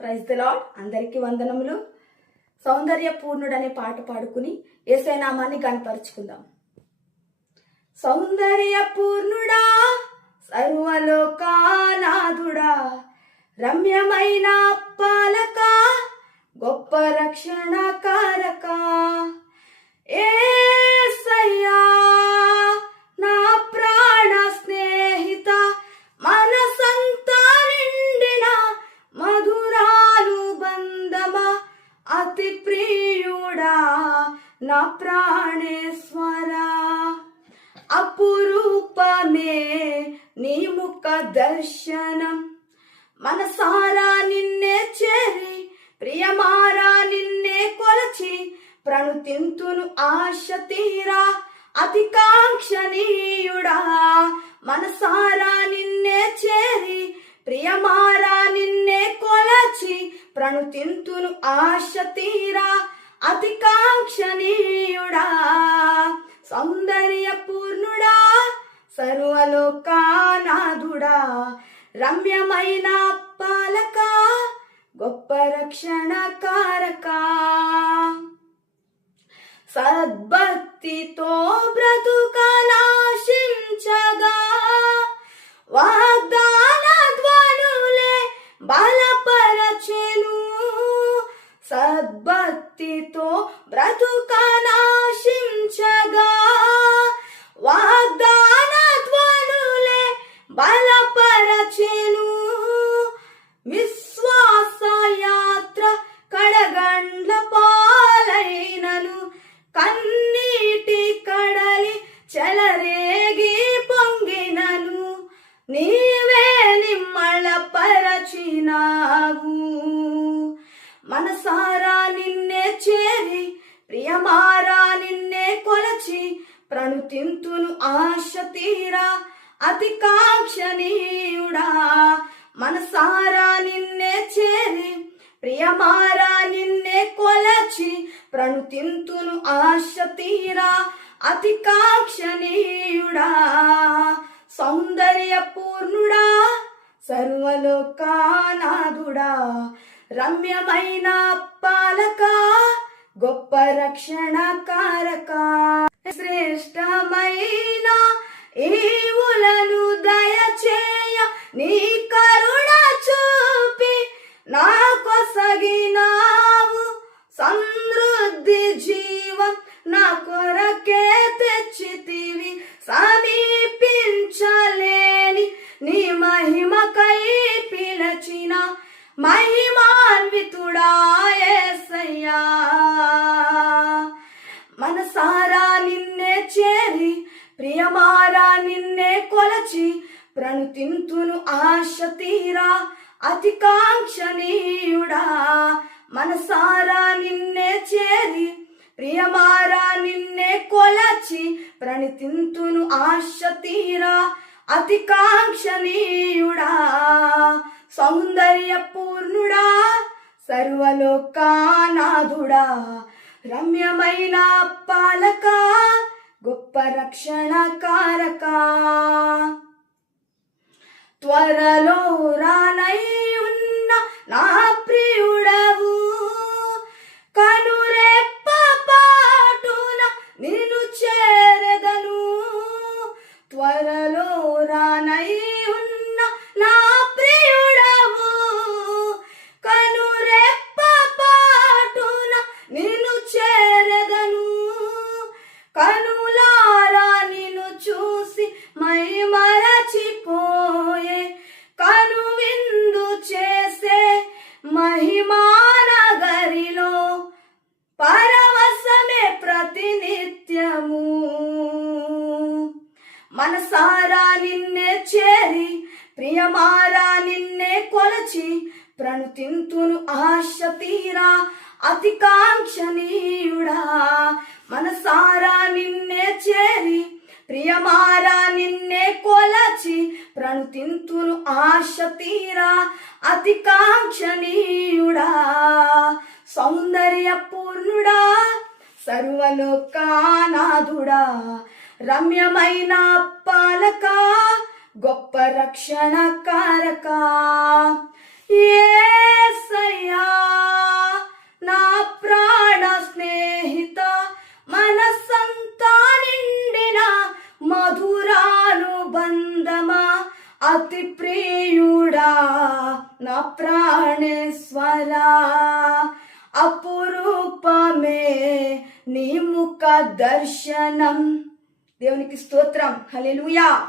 Praise the lord. అందరికీ వందనములు. సౌందర్య పూర్ణుడు అనే పాట పాడుకుని యేసయ్య నామాన్ని గణపరుచుకుందాం. సౌందర్య పూర్ణుడా, సర్వలోకానాథుడా, రమ్యమైన పాలక, గొప్ప రక్షణ కారక, యేసయ్యా నా ప్రాణ స్నేహిత, మనసంతా నిండిన మధురానుబంధమా, అతి ప్రియుడా నా ప్రాణేశ్వరా, అపురూపమే నీ ముఖ దర్శనం, మనసారా నిన్నే చేరి ప్రియమారా నిన్నే కొలచి, ప్రణుతింతును ఆశ తీరా అతి కాంక్షణీయుడా, మనసారా నిన్నే చేరి ప్రియమారా నిన్నే కొలచి, ప్రణుతింతును ఆశ తీరా అతి కాంక్షణీయుడా, సౌందర్య పూర్ణుడా, సర్వలోకానాథుడా, రమ్యమైన పాలక, గొప్ప రక్షణ కారక, సద్భక్తితో బ్రతుకనాశించగా, వాగ్దాన ధ్వనులే బలపరచెను, సద్భక్తితో బ్రతుకనాశించగా, వాగ్దాన ధ్వనులే బలపరచెను, విశ్వాస యాత్ర కడగండ్ల పాలైనను, కన్నీటి కడలి చెలరేగి పొంగినను, నీవే నిమ్మళ పరచినావు, మనసారా నిన్నే చేరి ప్రియమారా నిన్నే కొలచి, ప్రణుతింతును ఆశ తీరా అతి కాంక్షణీయుడా, మనసారా నిన్నే చేరి ప్రియమారా నిన్నే కొలచి, ప్రణుతింతును ఆశ తీరా అతి కాంక్షణీయుడా, సౌందర్య పూర్ణుడా, సర్వలోకానాథుడా, రమ్యమైన పాలక, గొప్ప రక్షణ కారక, శ్రేష్టమైన ఈవులను దయచేయ నీ కరుణ చూపి నా కొసగినావు, సమృద్ధి జీవం నా కొరకే తెచ్చితివి, సమీపించలేని నీ మహిమకై పిలచిన మహిమాన్వితుడా యేసయ్యా, మనసారా నిన్నే చేరి ప్రియమారా నిన్నే కొలచి, ప్రణుతింతును ఆశ తీరా అతి కాంక్షణీయుడా, మనసారా నిన్నే చేరి ప్రియమారా నిన్నే కొలచి, ప్రణుతింతును ఆశ తీరా అతి కాంక్షణీయుడా, సౌందర్య పూర్ణుడా, సర్వలోకానాథుడా, రమ్యమైన పాలక, గొప్ప రక్షణ కారక, త్వరలో రానై ఉన్న నా ప్రియుడవు, కనురెప్ప పాటున నిన్ను చేరదను, త్వరలో రానై ఉన్న నా ప్రియుడవు, కనురెప్ప పాటున నిన్ను చేరదను, కనులారా నిన్ను చూసి మై మరచిపోయే, కను విందు చేసే మహిమానగరిలో పరవశమే ప్రతినిత్యము, మనసారా నిన్నే చేరి ప్రియమారా నిన్నే కొలచి, ప్రణుతింతును ఆశ తీరా అతి కాంక్షణీయుడా, మనసారా నిన్నే చేరి ప్రియమారా నిన్నే కొలచి, ప్రణుతింతును ఆశ తీరా అతి కాంక్షణీయుడా, సౌందర్య పూర్ణుడా, సర్వలోకానాథుడా, రమ్యమైన పాలక, గొప్ప రక్షణ కారక, యేసయ్యా అతి ప్రియుడా నా ప్రాణేశ్వరా, అపురూపమే నీ ముఖ దర్శనం. దేవునికి స్తోత్రం. హల్లెలూయా.